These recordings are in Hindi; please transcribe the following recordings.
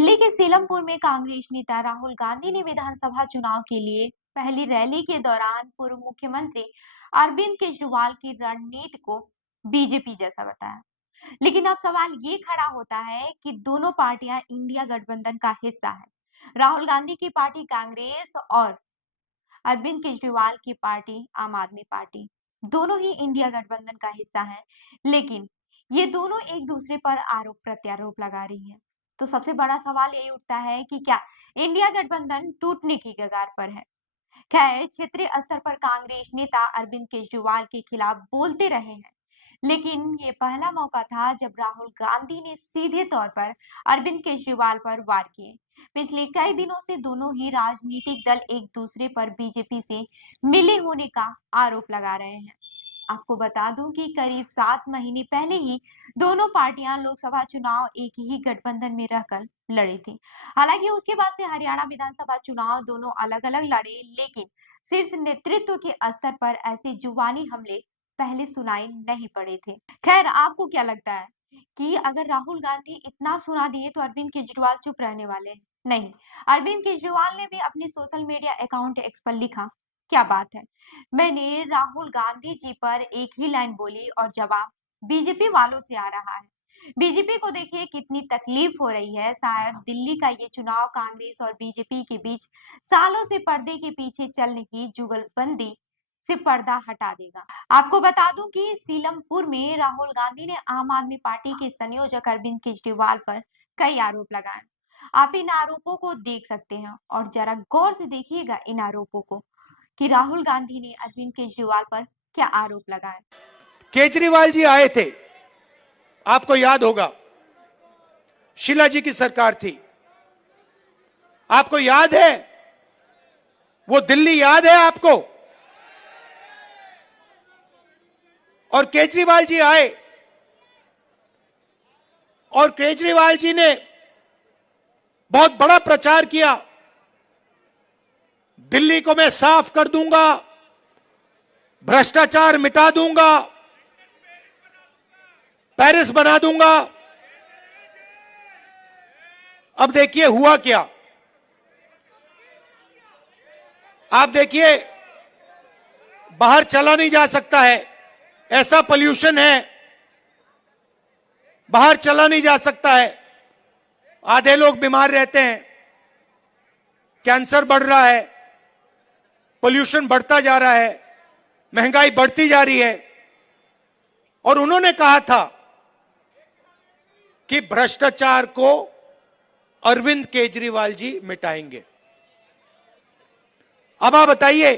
दिल्ली के सीलमपुर में कांग्रेस नेता राहुल गांधी ने विधानसभा चुनाव के लिए पहली रैली के दौरान पूर्व मुख्यमंत्री अरविंद केजरीवाल की रणनीति को बीजेपी जैसा बताया। लेकिन अब सवाल ये खड़ा होता है कि दोनों पार्टियां इंडिया गठबंधन का हिस्सा है। राहुल गांधी की पार्टी कांग्रेस और अरविंद केजरीवाल की पार्टी आम आदमी पार्टी दोनों ही इंडिया गठबंधन का हिस्सा है। लेकिन ये दोनों एक दूसरे पर आरोप प्रत्यारोप लगा रही हैं। तो सबसे बड़ा सवाल यही उठता है कि क्या इंडिया गठबंधन टूटने की कगार पर है। खैर, क्षेत्रीय स्तर पर कांग्रेस नेता अरविंद केजरीवाल के खिलाफ बोलते रहे हैं, लेकिन ये पहला मौका था जब राहुल गांधी ने सीधे तौर पर अरविंद केजरीवाल पर वार किए। पिछले कई दिनों से दोनों ही राजनीतिक दल एक दूसरे पर बीजेपी से मिले होने का आरोप लगा रहे हैं। आपको बता दूं कि करीब 7 महीने पहले ही दोनों पार्टियां लोकसभा चुनाव एक ही गठबंधन में रहकर लड़ी थी। हालांकि उसके बाद से हरियाणा विधानसभा चुनाव दोनों अलग-अलग लड़े, लेकिन शीर्ष नेतृत्व के स्तर पर ऐसे जुबानी हमले पहले सुनाई नहीं पड़े थे। खैर, आपको क्या लगता है कि अगर राहुल गांधी इतना सुना दिए तो अरविंद केजरीवाल चुप रहने वाले हैं? नहीं, अरविंद केजरीवाल ने भी अपने सोशल मीडिया अकाउंट एक्स पर लिखा, क्या बात है, मैंने राहुल गांधी जी पर एक ही लाइन बोली और जवाब बीजेपी वालों से आ रहा है। बीजेपी को देखिए कितनी तकलीफ हो रही है। शायद दिल्ली का ये चुनाव कांग्रेस और बीजेपी के बीच सालों से पर्दे के पीछे चल रही जुगलबंदी से पर्दा हटा देगा। आपको बता दूं कि सीलमपुर में राहुल गांधी ने आम आदमी पार्टी के संयोजक अरविंद केजरीवाल पर कई आरोप लगाए। आप इन आरोपों को देख सकते हैं और जरा गौर से देखिएगा इन आरोपों को कि राहुल गांधी ने अरविंद केजरीवाल पर क्या आरोप लगाए। केजरीवाल जी आए थे, आपको याद होगा, शीला जी की सरकार थी, आपको याद है? वो दिल्ली याद है आपको? और केजरीवाल जी आए और केजरीवाल जी ने बहुत बड़ा प्रचार किया, दिल्ली को मैं साफ कर दूंगा, भ्रष्टाचार मिटा दूंगा, पेरिस बना दूंगा। अब देखिए हुआ क्या। आप देखिए, बाहर चला नहीं जा सकता है, ऐसा पोल्यूशन है, बाहर चला नहीं जा सकता है, आधे लोग बीमार रहते हैं, कैंसर बढ़ रहा है, पोल्यूशन बढ़ता जा रहा है, महंगाई बढ़ती जा रही है। और उन्होंने कहा था कि भ्रष्टाचार को अरविंद केजरीवाल जी मिटाएंगे। अब आप बताइए,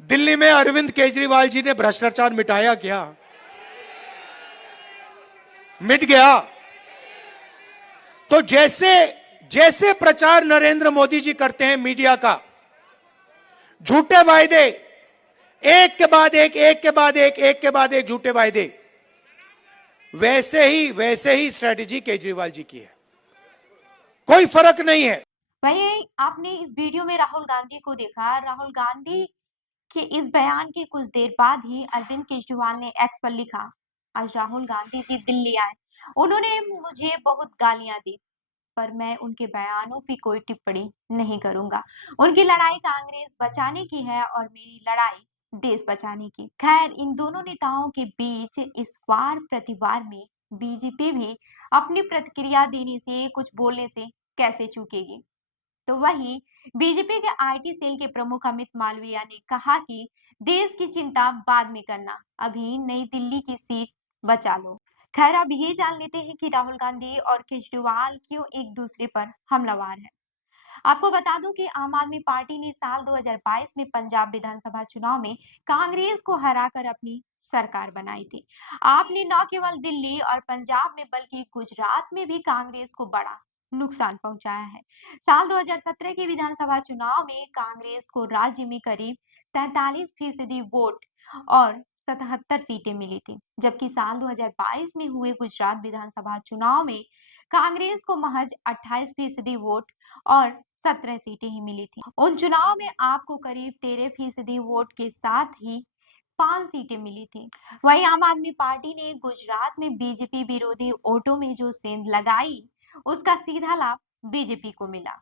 दिल्ली में अरविंद केजरीवाल जी ने भ्रष्टाचार मिटाया क्या? मिट गया। तो जैसे जैसे प्रचार नरेंद्र मोदी जी करते हैं मीडिया का, झूठे वायदे, एक के बाद एक, एक के बाद एक, एक के बाद एक झूठे वायदे, वैसे ही स्ट्रेटेजी केजरीवाल जी की है, कोई फर्क नहीं है। वहीं आपने इस वीडियो में राहुल गांधी को देखा। राहुल गांधी के इस बयान के कुछ देर बाद ही अरविंद केजरीवाल ने एक्स पर लिखा, आज राहुल गांधी जी दिल्ली आए, उन्होंने मुझे बहुत गालियां दी, पर मैं उनके बयानों पे कोई टिप्पणी नहीं करूंगा। उनकी लड़ाई कांग्रेस बचाने की है और मेरी लड़ाई देश बचाने की। खैर, इन दोनों नेताओं के बीच इस वार प्रतिवार में बीजेपी भी अपनी प्रतिक्रिया देने से, कुछ बोलने से कैसे चूकेगी। तो वहीं बीजेपी के आईटी सेल के प्रमुख अमित मालविया ने कहा कि देश की चिंता बाद में करना, अभी नई दिल्ली की सीट बचा लो। खैर, अब ये जान लेते हैं कि राहुल गांधी और केजरीवाल क्यों एक दूसरे पर हमलावर हैं। आपको बता दूं कि आम आदमी पार्टी ने साल 2022 में पंजाब विधानसभा चुनाव में कांग्रेस को हराकर अपनी सरकार बनाई थी। आपने न केवल दिल्ली और पंजाब में बल्कि गुजरात में भी कांग्रेस को बड़ा नुकसान पहुंचाया है। साल 2017 के विधानसभा चुनाव में कांग्रेस को राज्य में करीब 43% वोट और 77 सीटें मिली थी, जबकि साल 2022 में हुए गुजरात विधानसभा चुनाव में कांग्रेस को महज 28% वोट और 17 सीटें ही मिली थी। उन चुनाव में आपको करीब 13% वोट के साथ ही 5 सीटें मिली थी। वहीं आम आदमी पार्टी ने गुजरात में बीजेपी विरोधी वोटों में जो सेंध लगाई, उसका सीधा लाभ बीजेपी को मिला।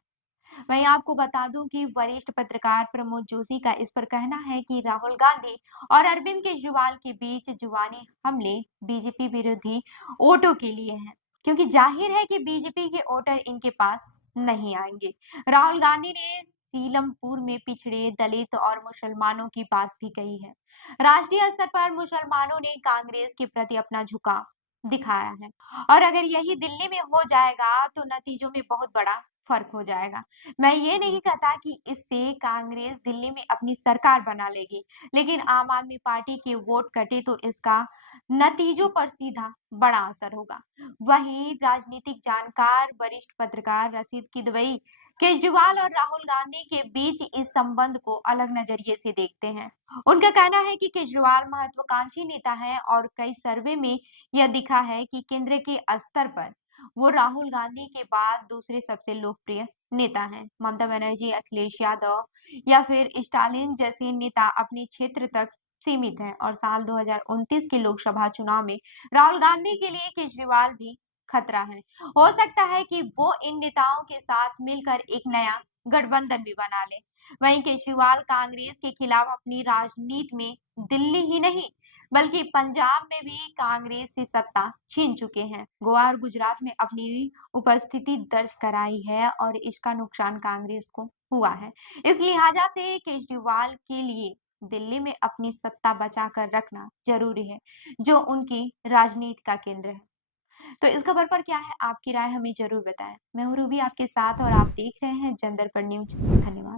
वहीं आपको बता दूं कि वरिष्ठ पत्रकार प्रमोद जोशी का इस पर कहना है कि राहुल गांधी और अरविंद केजरीवाल के बीच जुबानी हमले बीजेपी विरोधी वोटों के लिए हैं, क्योंकि जाहिर है कि बीजेपी के वोटर इनके पास नहीं आएंगे। राहुल गांधी ने सीलमपुर में पिछड़े दलित और मुसलमानों की बात भी कही है। राष्ट्रीय स्तर पर मुसलमानों ने कांग्रेस के प्रति अपना झुकाव दिखाया है, और अगर यही दिल्ली में हो जाएगा तो नतीजों में बहुत बड़ा फर्क हो जाएगा। मैं ये नहीं कहता कि इससे कांग्रेस दिल्ली में अपनी सरकार बना लेगी, लेकिन आम आदमी पार्टी के वोट कटे तो इसका नतीजों पर सीधा बड़ा असर होगा। वहीं राजनीतिक जानकार वरिष्ठ पत्रकार रशीद किदवई केजरीवाल और राहुल गांधी के बीच इस संबंध को अलग नजरिए से देखते हैं। उनका कहना है कि केजरीवाल महत्वाकांक्षी नेता है और कई सर्वे में यह दिखा है कि केंद्र के स्तर पर वो राहुल गांधी के बाद दूसरे सबसे लोकप्रिय नेता हैं। ममता बनर्जी, अखिलेश यादव या फिर स्टालिन जैसे नेता अपने क्षेत्र तक सीमित हैं, और साल 2029 के लोकसभा चुनाव में राहुल गांधी के लिए केजरीवाल भी खतरा है। हो सकता है कि वो इन नेताओं के साथ मिलकर एक नया गठबंधन भी बना ले। वहीं केजरीवाल कांग्रेस के खिलाफ अपनी राजनीति में दिल्ली ही नहीं बल्कि पंजाब में भी कांग्रेस से सत्ता छीन चुके हैं। गोवा और गुजरात में अपनी उपस्थिति दर्ज कराई है और इसका नुकसान कांग्रेस को हुआ है। इस लिहाजा से केजरीवाल के लिए दिल्ली में अपनी सत्ता बचा कर रखना जरूरी है, जो उनकी राजनीति का केंद्र है। तो इस खबर पर क्या है आपकी राय, हमें जरूर बताएं। मैं हूं रूबी आपके साथ और आप देख रहे हैं जन दर्पण न्यूज। धन्यवाद।